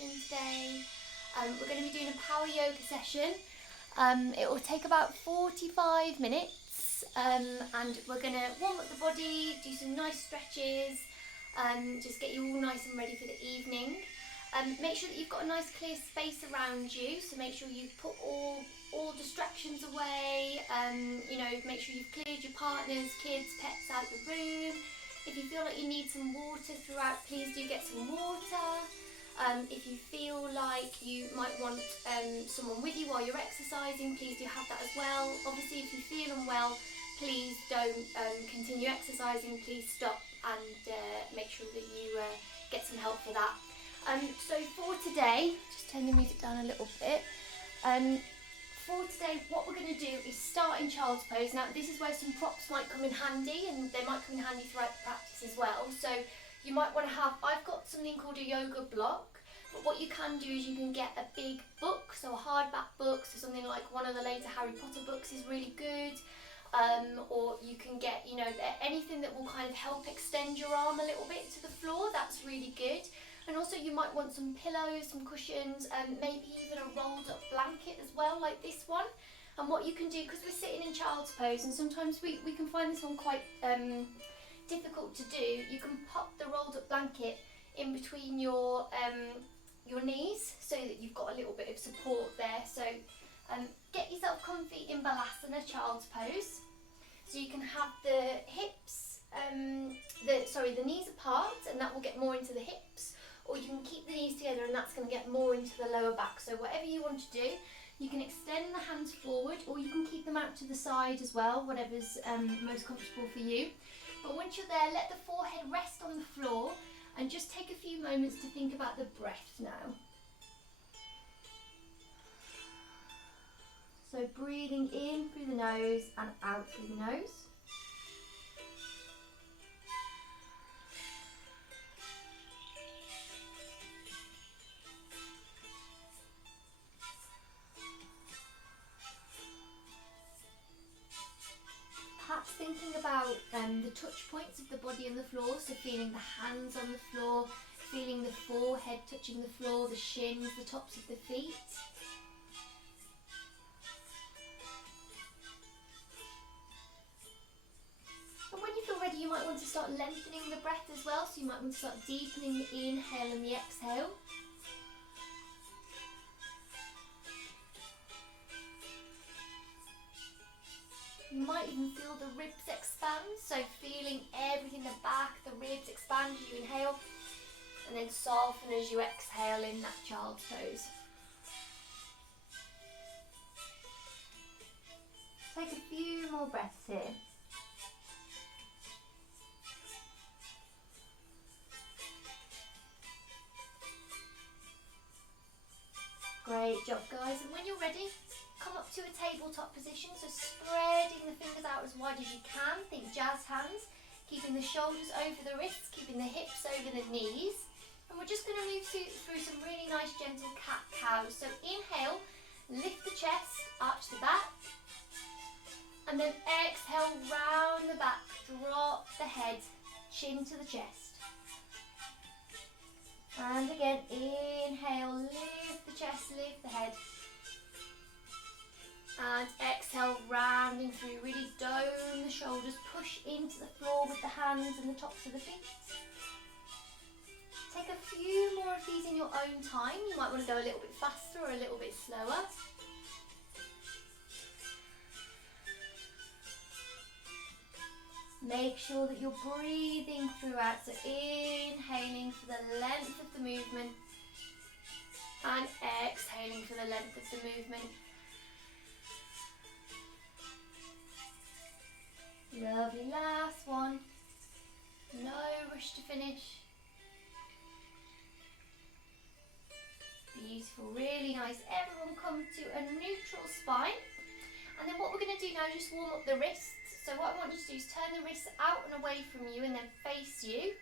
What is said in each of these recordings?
session today. We're going to be doing a power yoga session. It will take about 45 minutes and we're going to warm up the body, do some nice stretches, just get you all nice and ready for the evening. Make sure that you've got a nice clear space around you, so make sure you've put all distractions away, make sure you've cleared your partners, kids, pets out the room. If you feel like you need some water throughout, please do get some water. If you feel like you might want someone with you while you're exercising, please do have that as well. Obviously, if you feel unwell, please don't continue exercising, please stop and make sure that you get some help for that. So for today, just turn the music down a little bit. For today, what we're going to do is start in child's pose. Now, this is where some props might come in handy, and they might come in handy throughout the practice as well. So you might want to have, I've got something called a yoga block, but what you can do is you can get a big book, so a hardback book, so something like one of the later Harry Potter books is really good. Or you can get, anything that will kind of help extend your arm a little bit to the floor, that's really good. And also you might want some pillows, some cushions, maybe even a rolled up blanket as well, like this one. And what you can do, because we're sitting in child's pose, and sometimes we can find this one quite difficult to do, you can pop the rolled up blanket in between your knees so that you've got a little bit of support there. So get yourself comfy in balasana, child's pose. So you can have the hips, the knees apart, and that will get more into the hips. Or you can keep the knees together and that's going to get more into the lower back. So whatever you want to do, you can extend the hands forward or you can keep them out to the side as well, whatever's most comfortable for you. But once you're there, let the forehead rest on the floor and just take a few moments to think about the breath now. So breathing in through the nose and out through the nose. Perhaps thinking about the touch points of the body on the floor, so feeling the hands on the floor, feeling the forehead touching the floor, the shins, the tops of the feet. And when you feel ready, you might want to start lengthening the breath as well, so you might want to start deepening the inhale and the exhale. You might even feel the ribs expand, so feeling everything, the back, the ribs expand as you inhale, and then soften as you exhale in that child's pose. Take a few more breaths here. Great job, guys, and when you're ready, come up to a tabletop position, so spreading the fingers out as wide as you can, think jazz hands, keeping the shoulders over the wrists, keeping the hips over the knees. And we're just going to move through some really nice gentle cat-cows. So inhale, lift the chest, arch the back, and then exhale, round the back, drop the head, chin to the chest. And again, inhale, lift the chest, lift the head. And exhale, rounding through, really dome the shoulders, push into the floor with the hands and the tops of the feet. Take a few more of these in your own time. You might want to go a little bit faster or a little bit slower. Make sure that you're breathing throughout, so inhaling for the length of the movement and exhaling for the length of the movement. Lovely, last one. No rush to finish. Beautiful, really nice. Everyone come to a neutral spine. And then what we're going to do now is just warm up the wrists. So what I want you to do is turn the wrists out and away from you and then face you.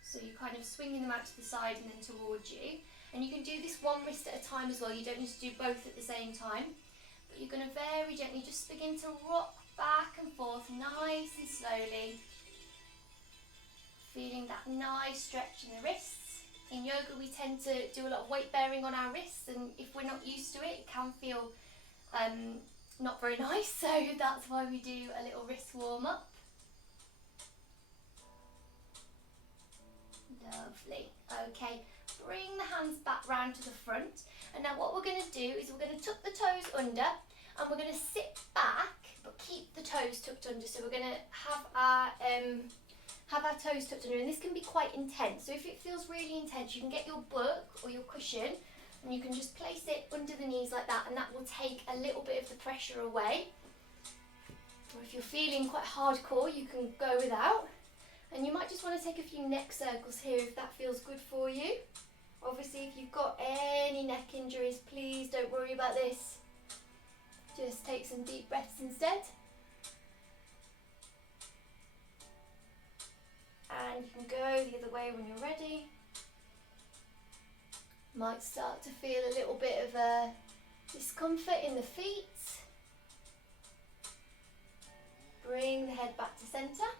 So you're kind of swinging them out to the side and then towards you. And you can do this one wrist at a time as well. You don't need to do both at the same time. But you're going to very gently just begin to rock back and forth, nice and slowly. Feeling that nice stretch in the wrists. In yoga we tend to do a lot of weight bearing on our wrists, and if we're not used to it, it can feel not very nice, so that's why we do a little wrist warm up. Lovely. Okay, bring the hands back round to the front, and now what we're going to do is we're going to tuck the toes under, and we're going to sit back but keep the toes tucked under. So we're going to have our toes tucked under, and this can be quite intense. So if it feels really intense, you can get your book or your cushion and you can just place it under the knees like that, and that will take a little bit of the pressure away. Or if you're feeling quite hardcore, you can go without. And you might just want to take a few neck circles here if that feels good for you. Obviously, if you've got any neck injuries, please don't worry about this. Just take some deep breaths instead. And you can go the other way when you're ready. Might start to feel a little bit of a discomfort in the feet. Bring the head back to centre.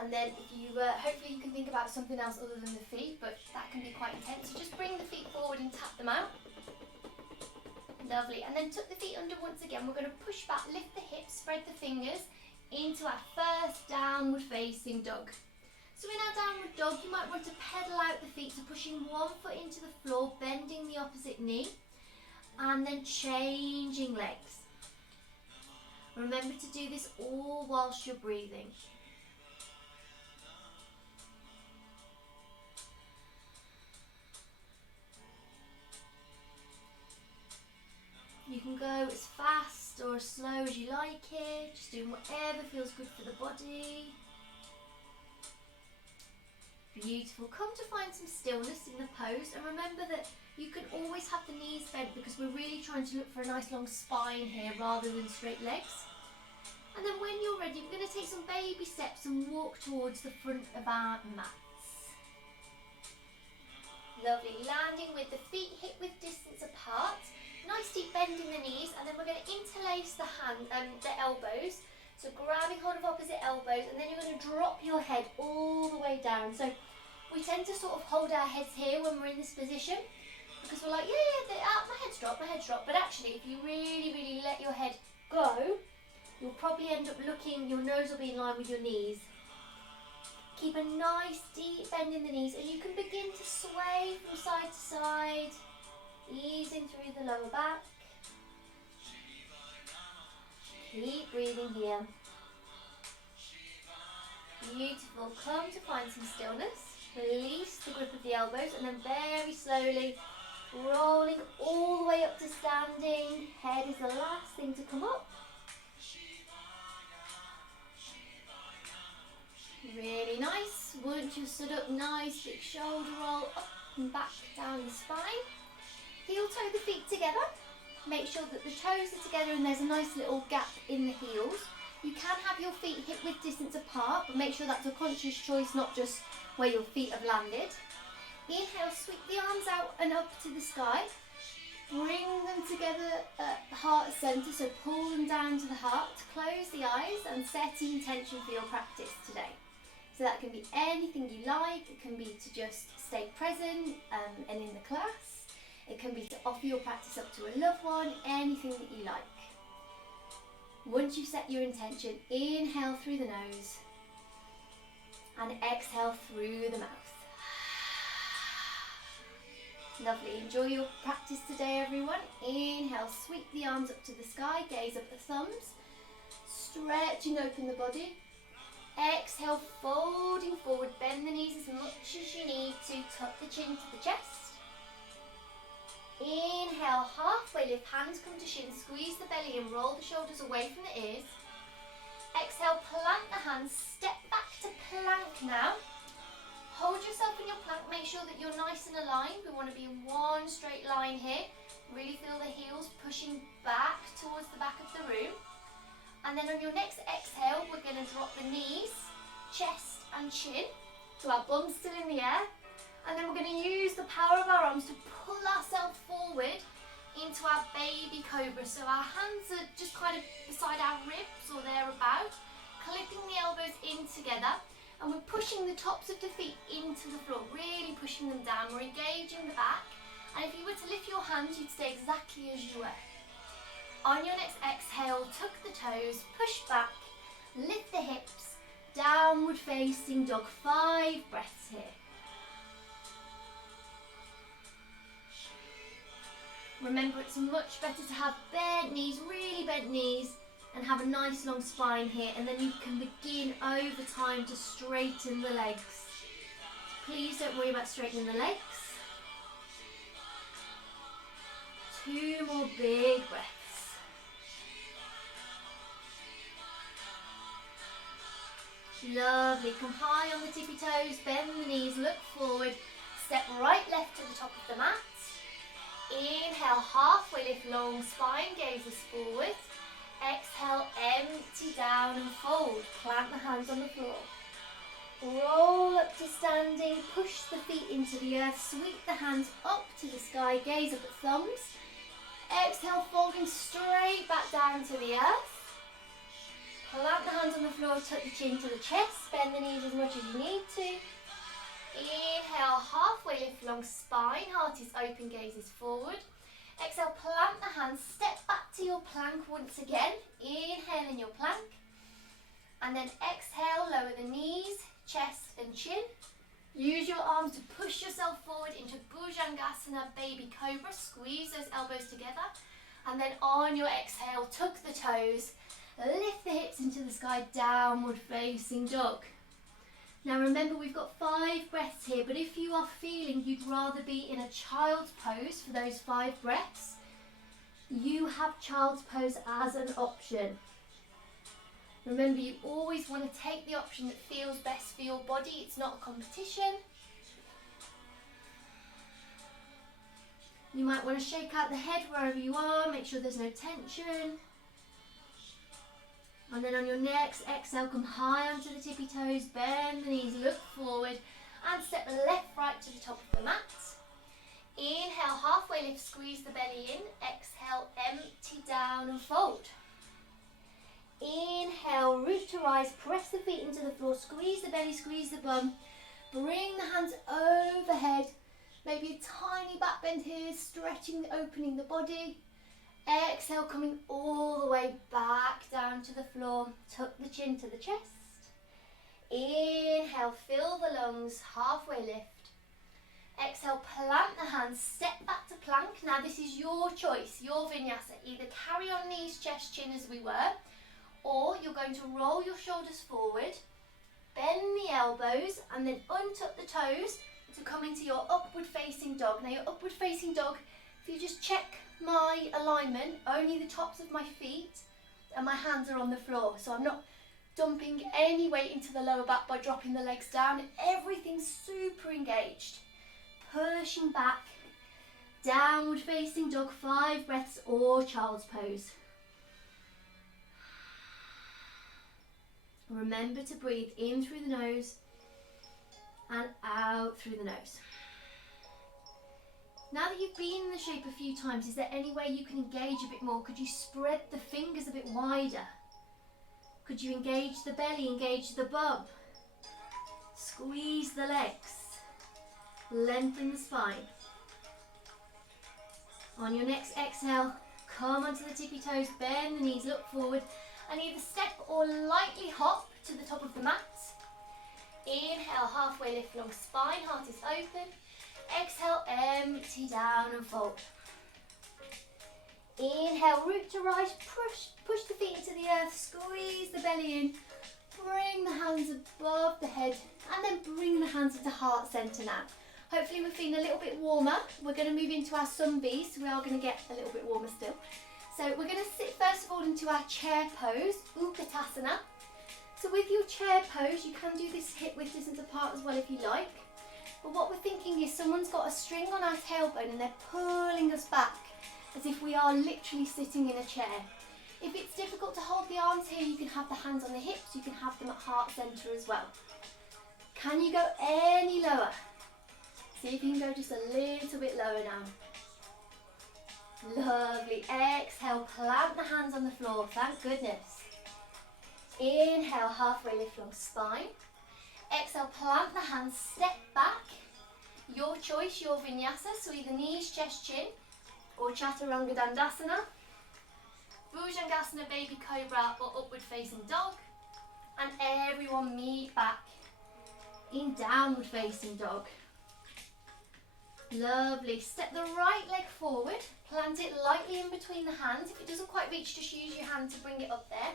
And then if you, hopefully you can think about something else other than the feet, but that can be quite intense. So just bring the feet forward and tap them out. Lovely. And then tuck the feet under once again. We're going to push back, lift the hips, spread the fingers into our first downward facing dog. So in our downward dog, you might want to pedal out the feet, so pushing one foot into the floor, bending the opposite knee, and then changing legs. Remember to do this all whilst you're breathing. You can go as fast or as slow as you like here, just doing whatever feels good for the body. Beautiful. Come to find some stillness in the pose, and remember that you can always have the knees bent because we're really trying to look for a nice long spine here rather than straight legs. And then when you're ready, we're going to take some baby steps and walk towards the front of our mats. Lovely. Landing with the feet hip width distance apart. Nice deep bend in the knees, and then we're going to interlace the elbows. So grabbing hold of opposite elbows, and then you're going to drop your head all the way down. So we tend to sort of hold our heads here when we're in this position, because we're like, my head's dropped. But actually, if you really, really let your head go, you'll probably end up looking, your nose will be in line with your knees. Keep a nice deep bend in the knees, and you can begin to sway from side to side, easing through the lower back. Keep breathing here. Beautiful. Come to find some stillness. Release the grip of the elbows, and then very slowly rolling all the way up to standing. Head is the last thing to come up. Really nice. Once you've stood up, nice big shoulder roll up and back down the spine. Heel toe the feet together. Make sure that the toes are together and there's a nice little gap in the heels. You can have your feet hip width distance apart, but make sure that's a conscious choice, not just where your feet have landed. Inhale, sweep the arms out and up to the sky. Bring them together at the heart centre, so pull them down to the heart. Close the eyes and set the intention for your practice today. So that can be anything you like. It can be to just stay present and in the class. It can be to offer your practice up to a loved one, anything that you like. Once you've set your intention, inhale through the nose and exhale through the mouth. Lovely. Enjoy your practice today, everyone. Inhale, sweep the arms up to the sky, gaze up the thumbs, stretching open the body. Exhale, folding forward, bend the knees as much as you need to, tuck the chin to the chest. Inhale, halfway lift, hands come to shins, squeeze the belly and roll the shoulders away from the ears. Exhale, plant the hands, step back to plank now. Hold yourself in your plank, make sure that you're nice and aligned. We want to be in one straight line here. Really feel the heels pushing back towards the back of the room. And then on your next exhale, we're going to drop the knees, chest and chin. So our bum's still in the air. And then we're going to use the power of our arms to pull ourselves forward into our baby cobra. So our hands are just kind of beside our ribs or thereabout, clipping the elbows in together, and we're pushing the tops of the feet into the floor, really pushing pushing them down. We're engaging the back. And if you were to lift your hands, you'd stay exactly as you were. On your next exhale, tuck the toes, push back, lift the hips, downward facing dog. 5 breaths here. Remember, it's much better to have bent knees, really bent knees, and have a nice long spine here, and then you can begin over time to straighten the legs. Please don't worry about straightening the legs. 2 more big breaths. Lovely. Come high on the tippy toes, bend the knees, look forward, step right, left to the top of the mat. Inhale, halfway lift, long spine, gazes forward. Exhale, empty down and fold. Plant the hands on the floor. Roll up to standing, push the feet into the earth, sweep the hands up to the sky, gaze up at thumbs. Exhale, folding straight back down to the earth. Plant the hands on the floor, tuck the chin to the chest, bend the knees as much as you need to. Inhale, halfway lift, long spine, heart is open, gaze is forward. Exhale, plant the hands, step back to your plank once again. Inhale in your plank. And then exhale, lower the knees, chest and chin. Use your arms to push yourself forward into Bhujangasana, baby cobra. Squeeze those elbows together. And then on your exhale, tuck the toes, lift the hips into the sky, downward facing dog. Now remember, we've got 5 breaths here, but if you are feeling you'd rather be in a child's pose for those 5 breaths, you have child's pose as an option. Remember, you always want to take the option that feels best for your body. It's not a competition. You might want to shake out the head wherever you are, make sure there's no tension. And then on your next exhale, come high onto the tippy toes, bend the knees, look forward, and step left, right to the top of the mat. Inhale, halfway lift, squeeze the belly in. Exhale, empty down and fold. Inhale, root to rise, press the feet into the floor, squeeze the belly, squeeze the bum. Bring the hands overhead, maybe a tiny back bend here, stretching, opening the body. Exhale, coming all the way back down to the floor. Tuck the chin to the chest. Inhale, fill the lungs, halfway lift. Exhale, plant the hands, step back to plank. Now this is your choice, your vinyasa. Either carry on knees, chest, chin as we were, or you're going to roll your shoulders forward, bend the elbows, and then untuck the toes to come into your upward facing dog. Now your upward facing dog, if you just check my alignment, only the tops of my feet and my hands are on the floor, so I'm not dumping any weight into the lower back by dropping the legs down. Everything's super engaged. Pushing back, downward facing dog, 5 breaths, or child's pose. Remember to breathe in through the nose and out through the nose. Now that you've been in the shape a few times, is there any way you can engage a bit more? Could you spread the fingers a bit wider? Could you engage the belly, engage the bum? Squeeze the legs. Lengthen the spine. On your next exhale, come onto the tippy toes, bend the knees, look forward, and either step or lightly hop to the top of the mat. Inhale, halfway lift, long spine, heart is open. Exhale, empty down and fold. Inhale, root to rise, push the feet into the earth, squeeze the belly in, bring the hands above the head, and then bring the hands into heart centre now. Hopefully we're feeling a little bit warmer. We're going to move into our sun beast, so we are going to get a little bit warmer still. So we're going to sit first of all into our chair pose, Utkatasana. So with your chair pose, you can do this hip width distance apart as well if you like. But what we're thinking is someone's got a string on our tailbone and they're pulling us back as if we are literally sitting in a chair. If it's difficult to hold the arms here, you can have the hands on the hips, you can have them at heart centre as well. Can you go any lower? See if you can go just a little bit lower now. Lovely. Exhale, plant the hands on the floor, thank goodness. Inhale, halfway lift, long spine. Exhale, plant the hands, step back. Your choice, your vinyasa, so either knees, chest, chin, or chaturanga dandasana, bhujangasana, baby cobra, or upward facing dog. And everyone meet back in downward facing dog. Lovely. Step the right leg forward, plant it lightly in between the hands. If it doesn't quite reach, just use your hand to bring it up there.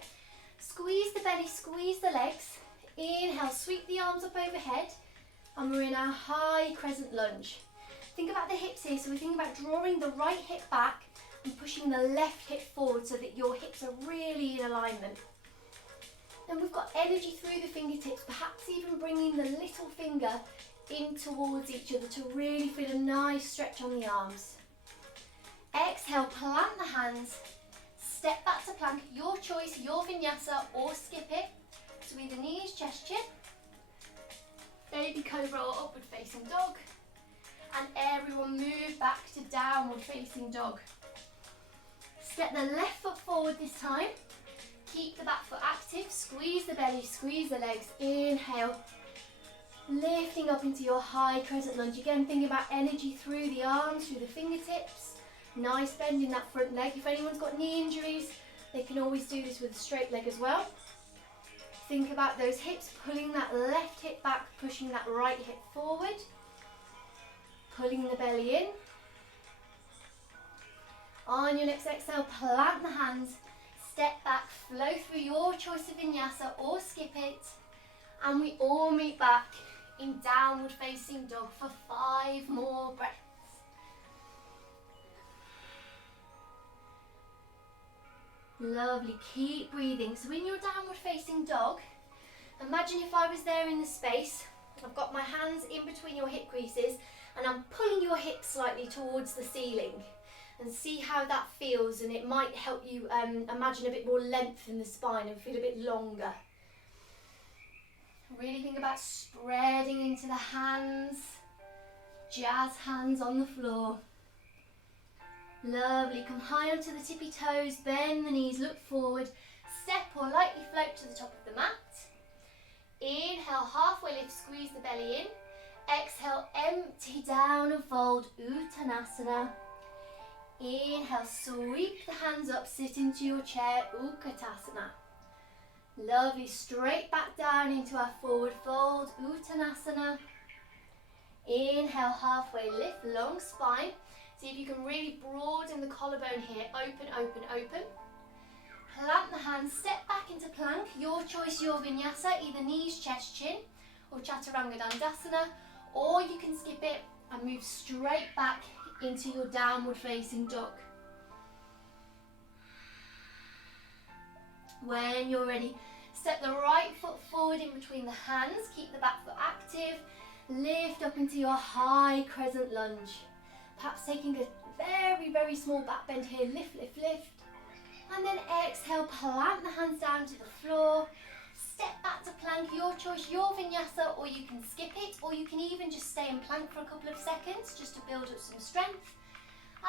Squeeze the belly, squeeze the legs. Inhale, sweep the arms up overhead, and we're in our high crescent lunge. Think about the hips here, so we're thinking about drawing the right hip back and pushing the left hip forward so that your hips are really in alignment. Then we've got energy through the fingertips, perhaps even bringing the little finger in towards each other to really feel a nice stretch on the arms. Exhale, plant the hands, step back to plank, your choice, your vinyasa, or skip it. So either knees, chest, chin, baby cobra or upward facing dog. And everyone move back to downward facing dog. Step the left foot forward this time. Keep the back foot active, squeeze the belly, squeeze the legs. Inhale, lifting up into your high crescent lunge. Again, thinking about energy through the arms, through the fingertips. Nice bend in that front leg. If anyone's got knee injuries, they can always do this with a straight leg as well. Think about those hips, pulling that left hip back, pushing that right hip forward. Pulling the belly in. On your next exhale, plant the hands, step back, flow through your choice of vinyasa or skip it. And we all meet back in downward facing dog for 5 more breaths. Lovely, keep breathing. So in your downward facing dog, imagine if I was there in the space. I've got my hands in between your hip creases and I'm pulling your hips slightly towards the ceiling. And see how that feels, and it might help you imagine a bit more length in the spine and feel a bit longer. Really think about spreading into the hands, jazz hands on the floor. Lovely, come high onto the tippy toes, bend the knees, look forward, step or lightly float to the top of the mat. Inhale, halfway lift, squeeze the belly in. Exhale, empty down and fold, Uttanasana. Inhale, sweep the hands up, sit into your chair, Utkatasana. Lovely, straight back down into our forward fold, Uttanasana. Inhale, halfway lift, long spine. See if you can really broaden the collarbone here, open, open, open. Plant the hands, step back into plank, your choice, your vinyasa, either knees, chest, chin, or chaturanga dandasana, or you can skip it and move straight back into your downward facing dog. When you're ready, step the right foot forward in between the hands, keep the back foot active, lift up into your high crescent lunge. Perhaps taking a very, very small back bend here, lift, lift, lift. And then exhale, plant the hands down to the floor, step back to plank, your choice, your vinyasa, or you can skip it, or you can even just stay in plank for a couple of seconds just to build up some strength.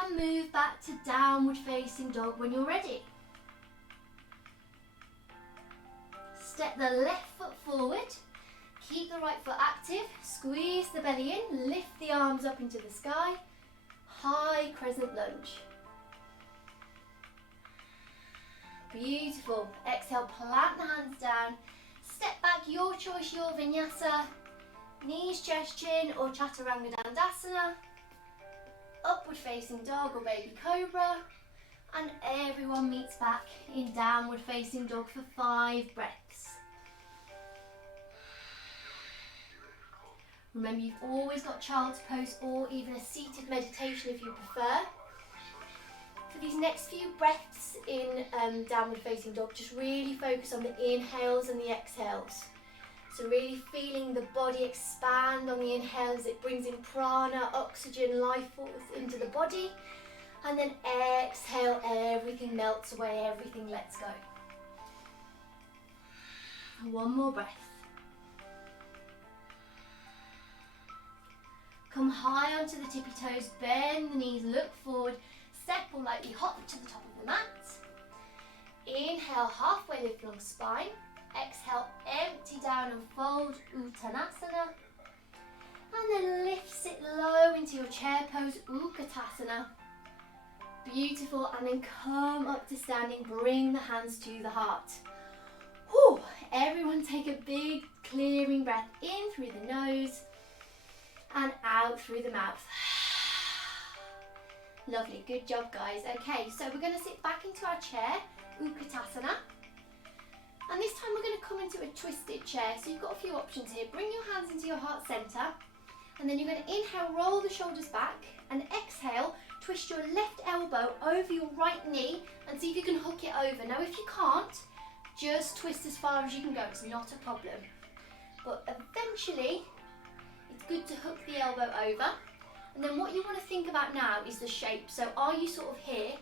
And move back to downward facing dog when you're ready. Step the left foot forward, keep the right foot active, squeeze the belly in, lift the arms up into the sky, high crescent lunge. Beautiful. Exhale, plant the hands down, step back, your choice, your vinyasa, knees, chest, chin, or chaturanga dandasana, upward facing dog or baby cobra, and everyone meets back in downward facing dog for 5 breaths. Remember, you've always got child's pose or even a seated meditation if you prefer. For these next few breaths in downward facing dog, just really focus on the inhales and the exhales. So really feeling the body expand on the inhales, it brings in prana, oxygen, life force into the body. And then exhale, everything melts away, everything lets go. One more breath. Come high onto the tippy toes, bend the knees, look forward, step or lightly hop to the top of the mat. Inhale, halfway lift, long spine. Exhale, empty down and fold, Uttanasana. And then lift, sit low your chair pose, Utkatasana. Beautiful, and then come up to standing, bring the hands to the heart. Whew. Everyone take a big clearing breath in through the nose and out through the mouth. Lovely, good job guys. Okay, so we're going to sit back into our chair, Utkatasana. And this time we're going to come into a twisted chair. So you've got a few options here. Bring your hands into your heart center. And then you're going to inhale, roll the shoulders back. And exhale, twist your left elbow over your right knee and see if you can hook it over. Now if you can't, just twist as far as you can go. It's not a problem. But eventually, it's good to hook the elbow over. And then what you want to think about now is the shape. So are you sort of here,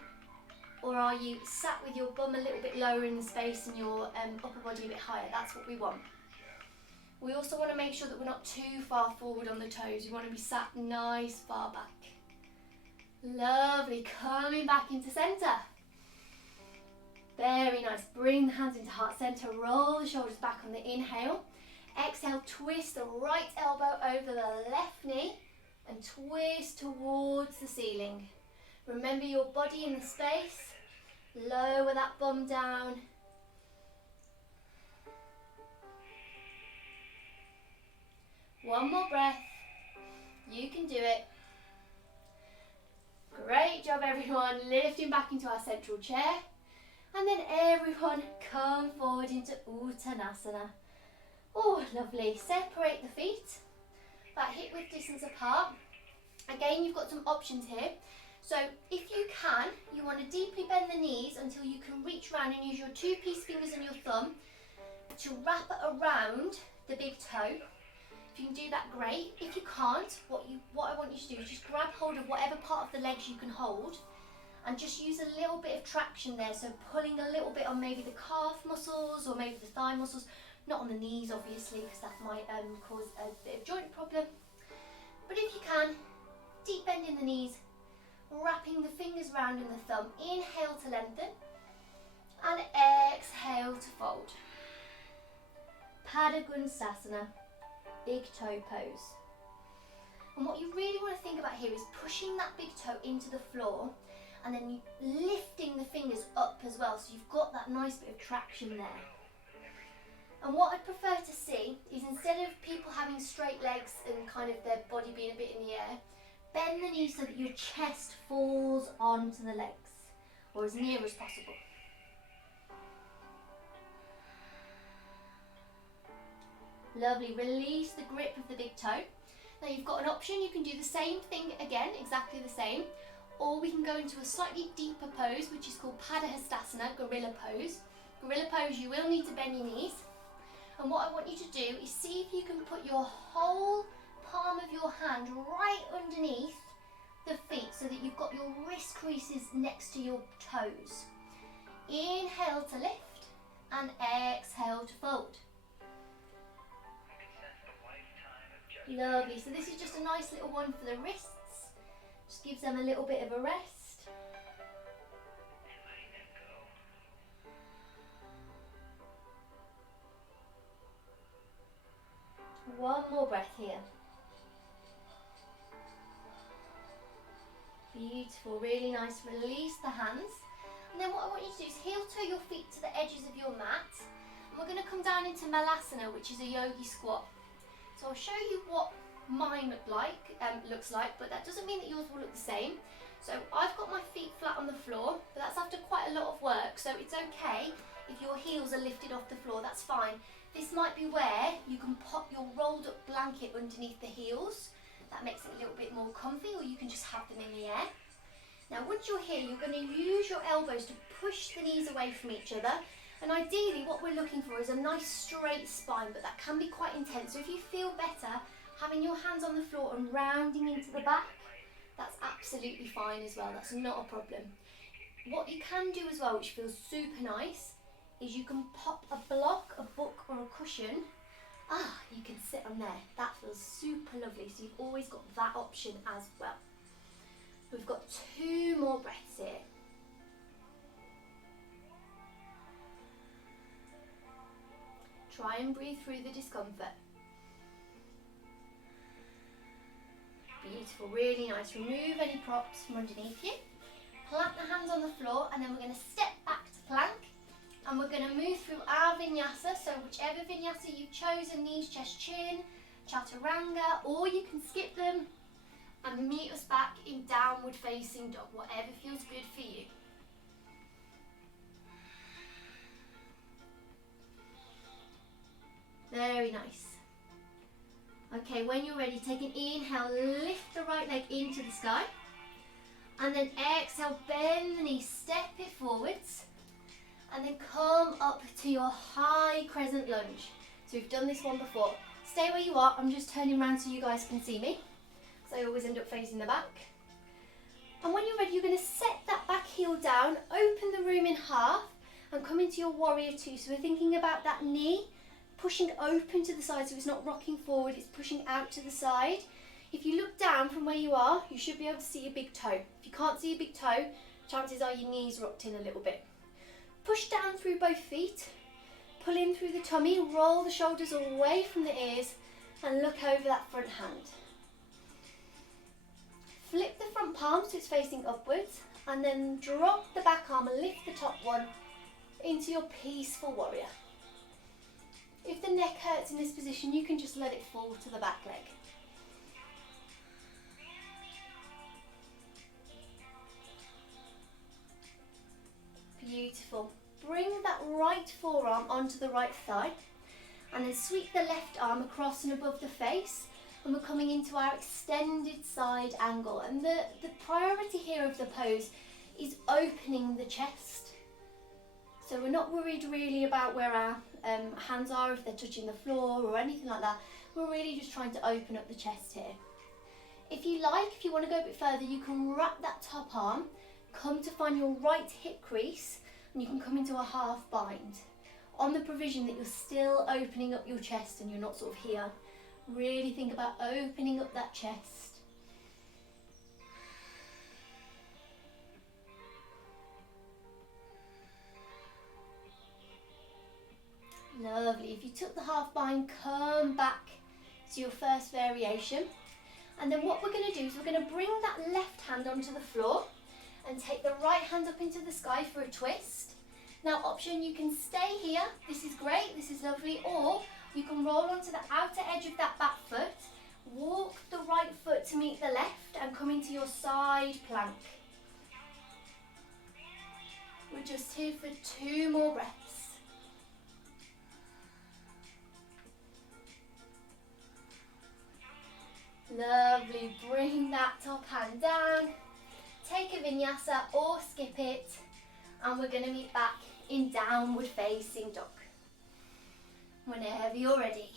or are you sat with your bum a little bit lower in the space and your upper body a bit higher? That's what we want. We also want to make sure that we're not too far forward on the toes. We want to be sat nice far back. Lovely, coming back into centre. Very nice. Bring the hands into heart centre. Roll the shoulders back on the inhale. Exhale, twist the right elbow over the left knee and twist towards the ceiling. Remember your body in the space. Lower that bum down. One more breath. You can do it. Great job everyone. Lifting back into our central chair. And then everyone come forward into Uttanasana. Oh, lovely. Separate the feet. About hip width distance apart. Again, you've got some options here. So if you can, you want to deeply bend the knees until you can reach around and use your two peace fingers and your thumb to wrap it around the big toe. If you can do that, great. If you can't, what I want you to do is just grab hold of whatever part of the legs you can hold and just use a little bit of traction there. So pulling a little bit on maybe the calf muscles or maybe the thigh muscles, not on the knees obviously, because that might cause a bit of joint problem. But if you can, deep bend in the knees, wrapping the fingers round in the thumb. Inhale to lengthen and exhale to fold. Padagundasana, big toe pose. And what you really want to think about here is pushing that big toe into the floor and then lifting the fingers up as well, so you've got that nice bit of traction there. And what I prefer to see is, instead of people having straight legs and kind of their body being a bit in the air, bend the knees so that your chest falls onto the legs, or as near as possible. Lovely, release the grip of the big toe. Now you've got an option, you can do the same thing again, exactly the same, or we can go into a slightly deeper pose, which is called Padahastasana, gorilla pose. Gorilla pose, you will need to bend your knees. And what I want you to do is see if you can put your whole palm of your hand right underneath the feet so that you've got your wrist creases next to your toes. Inhale to lift and exhale to fold. Lovely, so this is just a nice little one for the wrists. Just gives them a little bit of a rest. One more breath here. Beautiful, really nice. Release the hands. And then what I want you to do is heel toe your feet to the edges of your mat. And we're going to come down into Malasana, which is a yogi squat. So I'll show you what mine looks like, but that doesn't mean that yours will look the same. So I've got my feet flat on the floor, but that's after quite a lot of work, so it's okay if your heels are lifted off the floor, that's fine. This might be where you can pop your rolled up blanket underneath the heels. That makes it a little bit more comfy, or you can just have them in the air. Now once you're here, you're going to use your elbows to push the knees away from each other. And ideally what we're looking for is a nice straight spine, but that can be quite intense. So if you feel better having your hands on the floor and rounding into the back, that's absolutely fine as well. That's not a problem. What you can do as well, which feels super nice, is you can pop a block, a book or a cushion. You can sit on there. That feels super lovely. So you've always got that option as well. We've got 2 more breaths here. Try and breathe through the discomfort. Beautiful, really nice. Remove any props from underneath you. Plant the hands on the floor, and then we're going to step back to plank. And we're going to move through our vinyasa. So whichever vinyasa you've chosen, knees, chest, chin, chaturanga, or you can skip them and meet us back in downward facing dog, whatever feels good for you. Very nice. Okay, when you're ready, take an inhale, lift the right leg into the sky. And then exhale, bend the knee, step it forwards. And then come up to your high crescent lunge. So we've done this one before. Stay where you are, I'm just turning around so you guys can see me. Because I always end up facing the back. And when you're ready, you're going to set that back heel down, open the room in half, and come into your warrior two. So we're thinking about that knee pushing open to the side, so it's not rocking forward, it's pushing out to the side. If you look down from where you are, you should be able to see your big toe. If you can't see your big toe, chances are your knees rocked in a little bit. Push down through both feet, pull in through the tummy, roll the shoulders away from the ears, and look over that front hand. Flip the front palm so it's facing upwards, and then drop the back arm and lift the top one into your peaceful warrior. If the neck hurts in this position, you can just let it fall to the back leg. Beautiful. Bring that right forearm onto the right thigh, and then sweep the left arm across and above the face, and we're coming into our extended side angle. And the priority here of the pose is opening the chest. So we're not worried really about where our hands are, if they're touching the floor or anything like that. We're really just trying to open up the chest here. If you like, if you want to go a bit further, you can wrap that top arm, come to find your right hip crease, and you can come into a half bind, on the provision that you're still opening up your chest and you're not sort of here. Really think about opening up that chest. Lovely. If you took the half bind, come back to your first variation. And then what we're going to do is we're going to bring that left hand onto the floor and take the right hand up into the sky for a twist. Now option, you can stay here, this is great, this is lovely, or you can roll onto the outer edge of that back foot, walk the right foot to meet the left and come into your side plank. We're just here for 2 more breaths. Lovely, bring that top hand down, take a vinyasa or skip it, and we're going to meet back in downward facing dog. Whenever you're ready.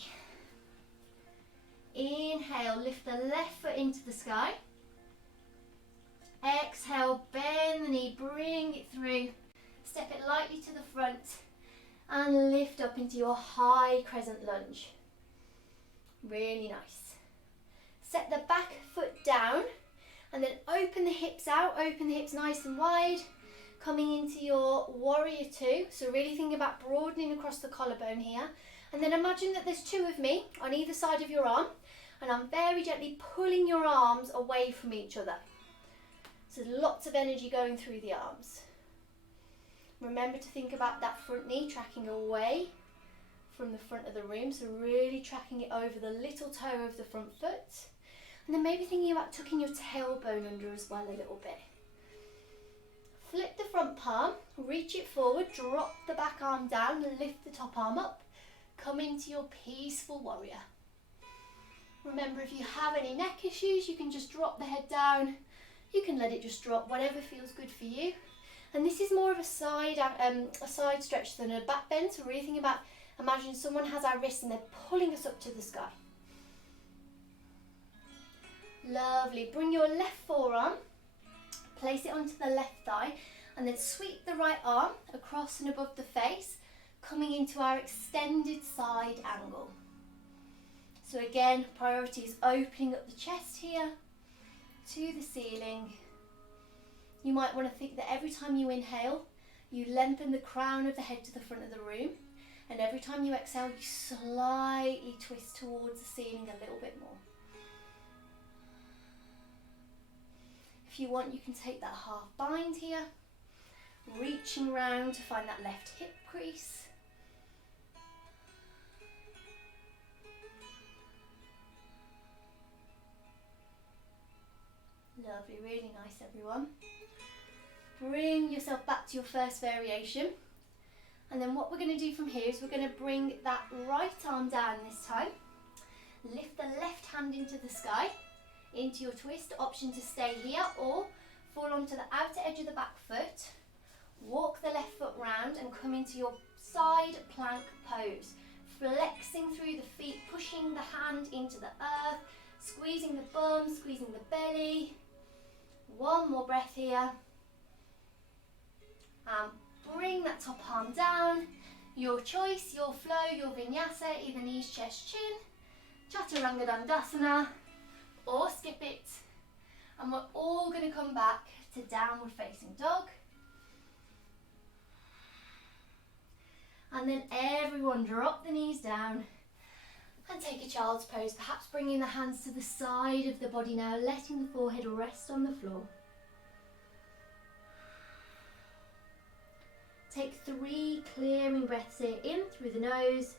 Inhale, lift the left foot into the sky. Exhale, bend the knee, bring it through, step it lightly to the front, and lift up into your high crescent lunge. Really nice. Set the back foot down and then open the hips out, open the hips nice and wide, coming into your warrior two. So really think about broadening across the collarbone here. And then imagine that there's 2 of me on either side of your arm, and I'm very gently pulling your arms away from each other. So lots of energy going through the arms. Remember to think about that front knee tracking away from the front of the room, so really tracking it over the little toe of the front foot. And then maybe thinking about tucking your tailbone under as well a little bit. Flip the front palm, reach it forward, drop the back arm down, lift the top arm up, come into your peaceful warrior. Remember, if you have any neck issues, you can just drop the head down. You can let it just drop, whatever feels good for you. And this is more of a side stretch than a back bend, so really think about, imagine someone has our wrists and they're pulling us up to the sky. Lovely. Bring your left forearm, place it onto the left thigh, and then sweep the right arm across and above the face, coming into our extended side angle. So again, priority is opening up the chest here to the ceiling. You might want to think that every time you inhale, you lengthen the crown of the head to the front of the room, and every time you exhale, you slightly twist towards the ceiling a little bit more. If you want, you can take that half bind here, reaching round to find that left hip crease. Lovely, really nice, everyone. Bring yourself back to your first variation. And then what we're going to do from here is we're going to bring that right arm down this time. Lift the left hand into the sky, into your twist. Option to stay here or fall onto the outer edge of the back foot. Walk the left foot round and come into your side plank pose. Flexing through the feet, pushing the hand into the earth, squeezing the bum, squeezing the belly. One more breath here. And bring that top arm down. Your choice, your flow, your vinyasa, either knees, chest, chin, chaturanga dandasana, or skip it. And we're all going to come back to downward facing dog. And then everyone drop the knees down and take a child's pose, perhaps bringing the hands to the side of the body now, letting the forehead rest on the floor. Take 3 clearing breaths here, in through the nose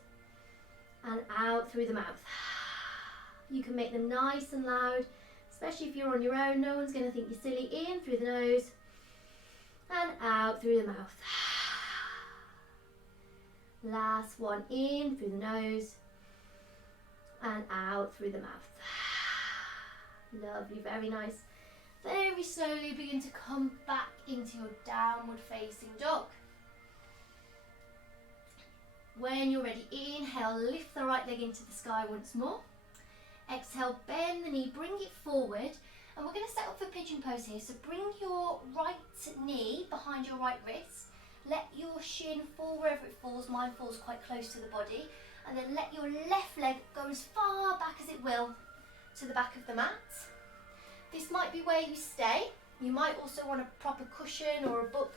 and out through the mouth. You can make them nice and loud, especially if you're on your own. No one's going to think you're silly. In through the nose and out through the mouth. Last one, in through the nose and out through the mouth. Lovely, very nice. Very slowly begin to come back into your downward facing dog. When you're ready, inhale, lift the right leg into the sky once more. Exhale, bend the knee, bring it forward. And we're going to set up for pigeon pose here. So bring your right knee behind your right wrist. Let your shin fall wherever it falls. Mine falls quite close to the body. And then let your left leg go as far back as it will to the back of the mat. This might be where you stay. You might also want a proper cushion or a book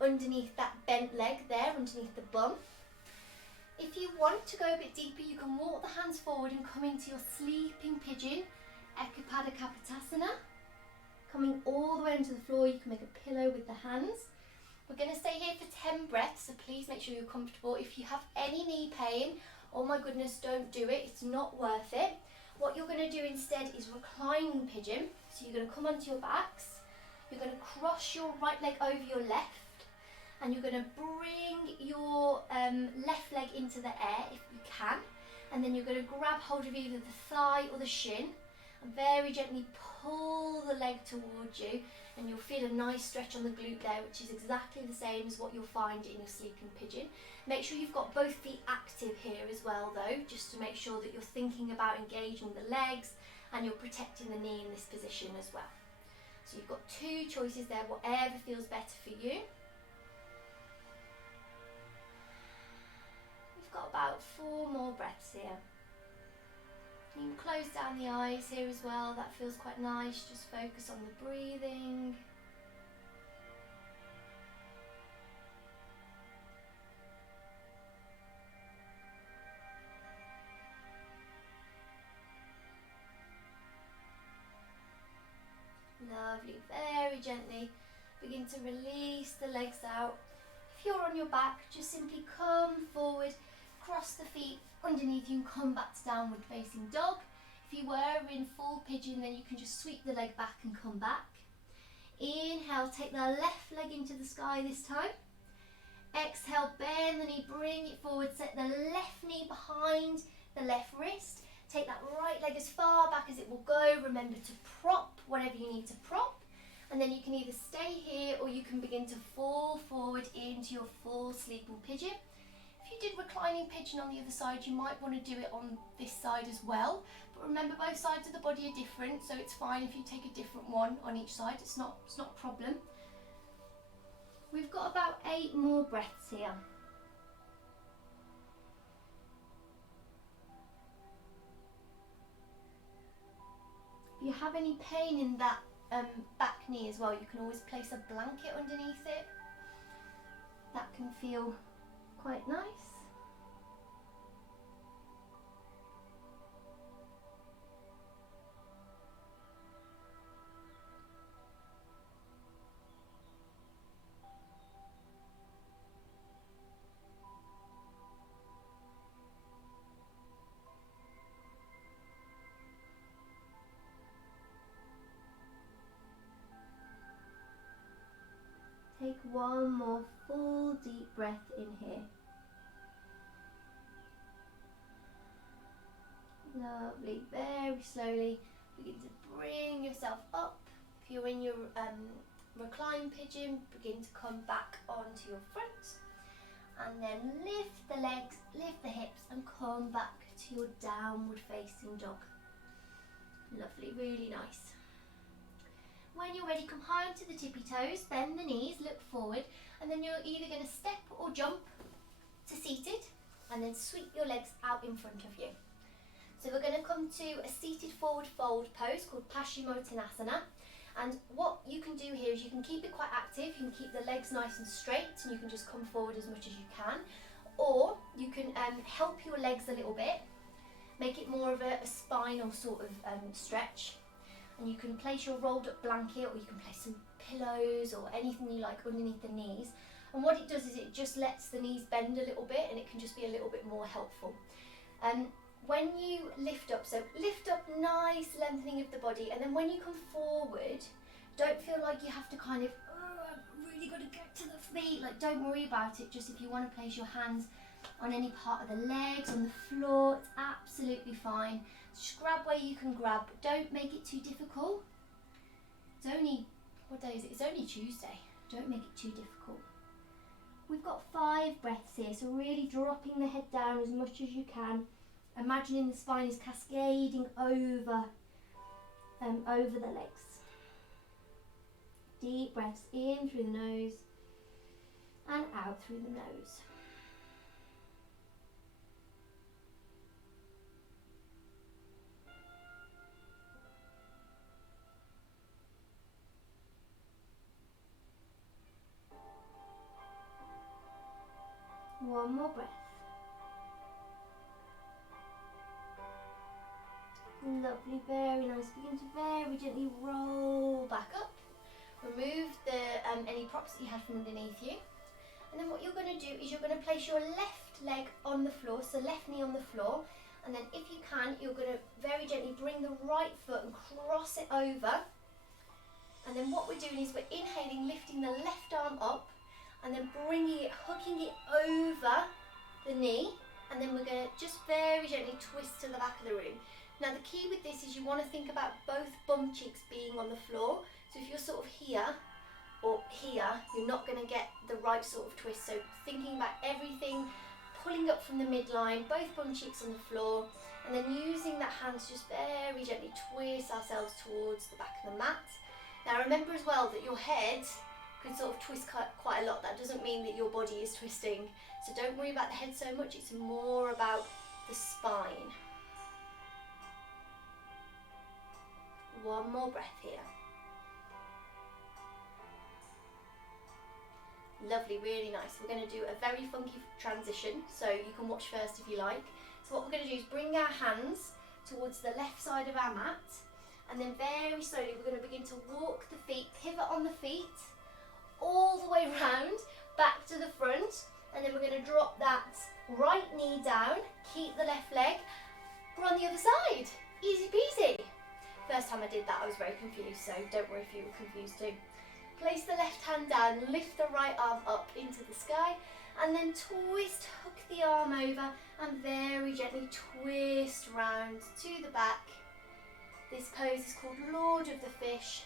underneath that bent leg there, underneath the bum. If you want to go a bit deeper, you can walk the hands forward and come into your sleeping pigeon, Ekapada Kapotasana. Coming all the way onto the floor, you can make a pillow with the hands. We're going to stay here for 10 breaths, so please make sure you're comfortable. If you have any knee pain, oh my goodness, don't do it. It's not worth it. What you're going to do instead is reclining pigeon. So you're going to come onto your backs. You're going to cross your right leg over your left. And you're going to bring your left leg into the air if you can. And then you're going to grab hold of either the thigh or the shin. And very gently pull the leg towards you. And you'll feel a nice stretch on the glute there, which is exactly the same as what you'll find in your sleeping pigeon. Make sure you've got both feet active here as well though, just to make sure that you're thinking about engaging the legs and you're protecting the knee in this position as well. So you've got 2 choices there, whatever feels better for you. We've got about 4 more breaths here. You can close down the eyes here as well, that feels quite nice. Just focus on the breathing. Lovely, very gently begin to release the legs out. If you're on your back, just simply come forward, cross the feet underneath you and come back to downward facing dog. If you were in full pigeon, then you can just sweep the leg back and come back. Inhale, take the left leg into the sky this time. Exhale, bend the knee, bring it forward, set the left knee behind the left wrist. Take that right leg as far back as it will go. Remember to prop whatever you need to prop. And then you can either stay here or you can begin to fall forward into your full sleeping pigeon. If you did reclining pigeon on the other side, you might want to do it on this side as well. But remember, both sides of the body are different, so it's fine if you take a different one on each side. It's not a problem. We've got about 8 more breaths here. If you have any pain in that back knee as well, you can always place a blanket underneath it. That can feel quite nice. One more full deep breath in here. Lovely. Very slowly begin to bring yourself up. If you're in your recline pigeon, begin to come back onto your front. And then lift the legs, lift the hips, and come back to your downward facing dog. Lovely, really nice. When you're ready, come high onto the tippy toes, bend the knees, look forward, and then you're either going to step or jump to seated, and then sweep your legs out in front of you. So we're going to come to a seated forward fold pose called Paschimottanasana. And what you can do here is you can keep it quite active, you can keep the legs nice and straight, and you can just come forward as much as you can. Or you can help your legs a little bit, make it more of a spinal sort of stretch. And you can place your rolled up blanket, or you can place some pillows or anything you like underneath the knees. And what it does is it just lets the knees bend a little bit, and it can just be a little bit more helpful. When you lift up, so lift up, nice lengthening of the body, and then when you come forward, don't feel like you have to kind of, oh, I've really got to get to the feet. Like, don't worry about it. Just if you want to place your hands on any part of the legs, on the floor, it's absolutely fine. Just grab where you can grab, but don't make it too difficult. It's only, what day is it? It's only Tuesday. Don't make it too difficult. We've got 5 breaths here, so really dropping the head down as much as you can. Imagining the spine is cascading over the legs. Deep breaths in through the nose and out through the nose. One more breath. Lovely, very nice. Begin to very gently roll back up. Remove any props that you had from underneath you. And then what you're going to do is you're going to place your left leg on the floor, so left knee on the floor. And then if you can, you're going to very gently bring the right foot and cross it over. And then what we're doing is we're inhaling, lifting the left arm up, and then bringing it, hooking it over the knee. And then we're going to just very gently twist to the back of the room. Now the key with this is you want to think about both bum cheeks being on the floor. So if you're sort of here or here, you're not going to get the right sort of twist. So thinking about everything, pulling up from the midline, both bum cheeks on the floor, and then using that hand to just very gently twist ourselves towards the back of the mat. Now remember as well that your head could sort of twist quite a lot. That doesn't mean that your body is twisting. So don't worry about the head so much, it's more about the spine. One more breath here. Lovely, really nice. We're going to do a very funky transition, so you can watch first if you like. So what we're going to do is bring our hands towards the left side of our mat, and then very slowly we're going to begin to walk the feet, pivot on the feet, all the way round, back to the front, and then we're going to drop that right knee down, keep the left leg, we're on the other side. Easy peasy. First time I did that I was very confused, so don't worry if you were confused too. Place the left hand down, lift the right arm up into the sky, and then twist, hook the arm over, and very gently twist round to the back. This pose is called Lord of the Fish.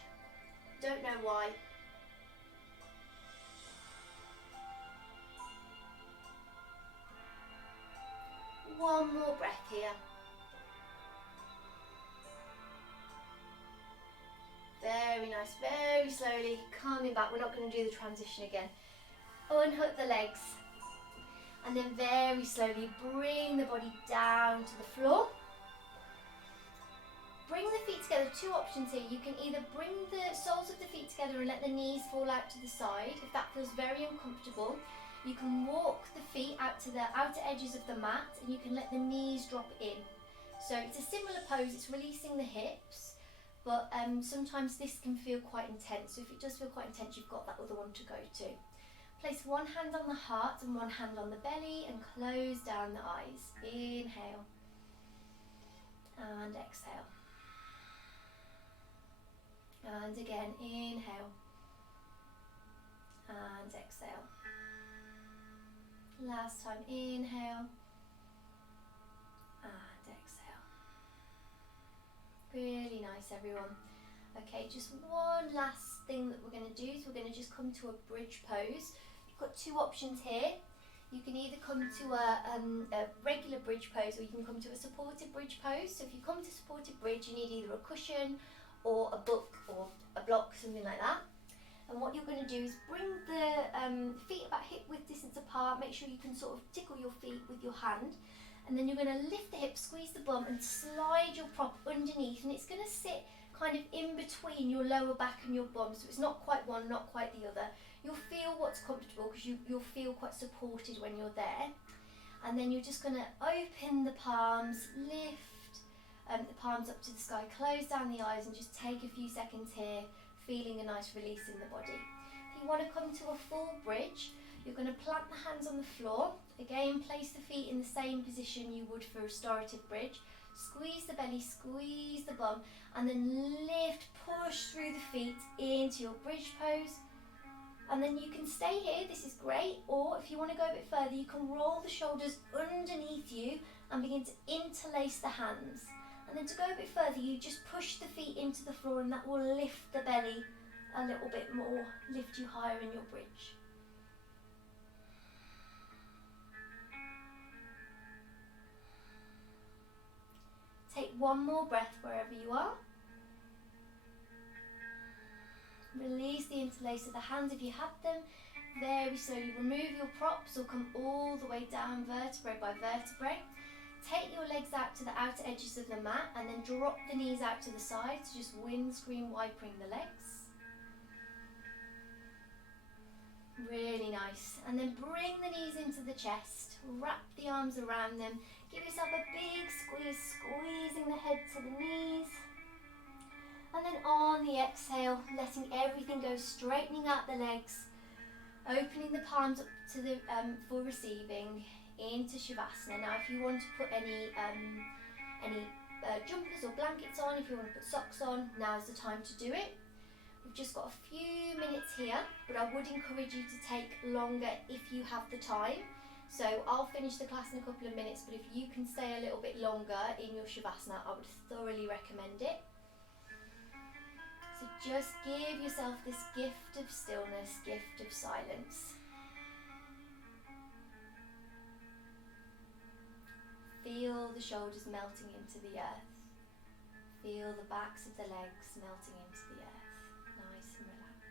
Don't know why. One more breath here. Very nice, very slowly, coming back. We're not going to do the transition again. Unhook the legs. And then very slowly bring the body down to the floor. Bring the feet together. 2 options here. You can either bring the soles of the feet together and let the knees fall out to the side. If that feels very uncomfortable, you can walk the feet out to the outer edges of the mat, and you can let the knees drop in. So it's a similar pose. It's releasing the hips. But sometimes this can feel quite intense. So if it does feel quite intense, you've got that other one to go to. Place one hand on the heart and one hand on the belly, and close down the eyes. Inhale and exhale. And again, inhale and exhale. Last time, inhale and exhale. Really nice, everyone. Okay, just one last thing that we're going to do is we're going to just come to a bridge pose. You've got two options here. You can either come to a regular bridge pose, or you can come to a supported bridge pose. So if you come to supported bridge, you need either a cushion or a book or a block, something like that. And what you're going to do is bring the feet about hip width distance apart. Make sure you can sort of tickle your feet with your hand. And then you're going to lift the hips, squeeze the bum and slide your prop underneath. And it's going to sit kind of in between your lower back and your bum. So it's not quite one, not quite the other. You'll feel what's comfortable because you'll feel quite supported when you're there. And then you're just going to open the palms, lift the palms up to the sky, close down the eyes and just take a few seconds here, feeling a nice release in the body. If you want to come to a full bridge, you're going to plant the hands on the floor. Again, place the feet in the same position you would for a restorative bridge. Squeeze the belly, squeeze the bum, and then lift, push through the feet into your bridge pose. And then you can stay here, this is great, or if you want to go a bit further, you can roll the shoulders underneath you and begin to interlace the hands. And then to go a bit further, you just push the feet into the floor and that will lift the belly a little bit more, lift you higher in your bridge. Take one more breath wherever you are. Release the interlace of the hands if you have them. Very slowly remove your props or come all the way down vertebrae by vertebrae. Take your legs out to the outer edges of the mat and then drop the knees out to the sides, just windscreen wiping the legs. Really nice. And then bring the knees into the chest, wrap the arms around them, give yourself a big squeeze, squeezing the head to the knees. And then on the exhale, letting everything go, straightening out the legs, opening the palms up to the for receiving into Shavasana. Now, if you want to put any jumpers or blankets on, if you want to put socks on, now's the time to do it. We've just got a few minutes here, but I would encourage you to take longer if you have the time. So I'll finish the class in a couple of minutes, but if you can stay a little bit longer in your Shavasana, I would thoroughly recommend it. So just give yourself this gift of stillness, gift of silence. Feel the shoulders melting into the earth. Feel the backs of the legs melting into the earth. Nice and relaxed.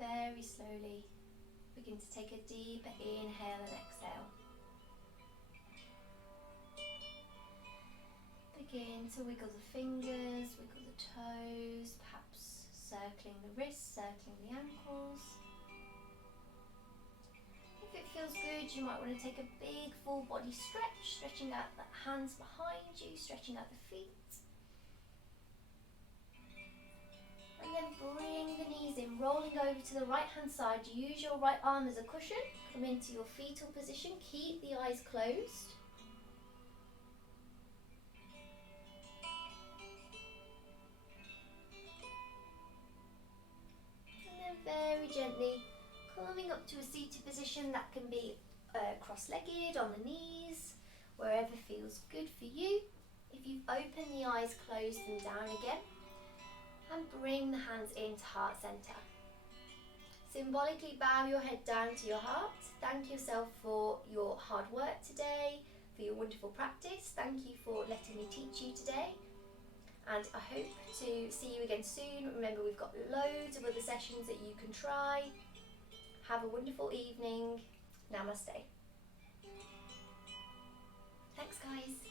Very slowly begin to take a deeper inhale and exhale. Begin to wiggle the fingers, wiggle the toes, perhaps circling the wrists, circling the ankles. If it feels good, you might want to take a big full body stretch, stretching out the hands behind you, stretching out the feet. And then bring the knees in, rolling over to the right hand side. Use your right arm as a cushion. Come into your fetal position. Keep the eyes closed. And then very gently coming up to a seated position. That can be cross-legged, on the knees, wherever feels good for you. If you've opened the eyes, close them down again and bring the hands into heart center. Symbolically bow your head down to your heart. Thank yourself for your hard work today, for your wonderful practice. Thank you for letting me teach you today. And I hope to see you again soon. Remember, we've got loads of other sessions that you can try. Have a wonderful evening. Namaste. Thanks, guys.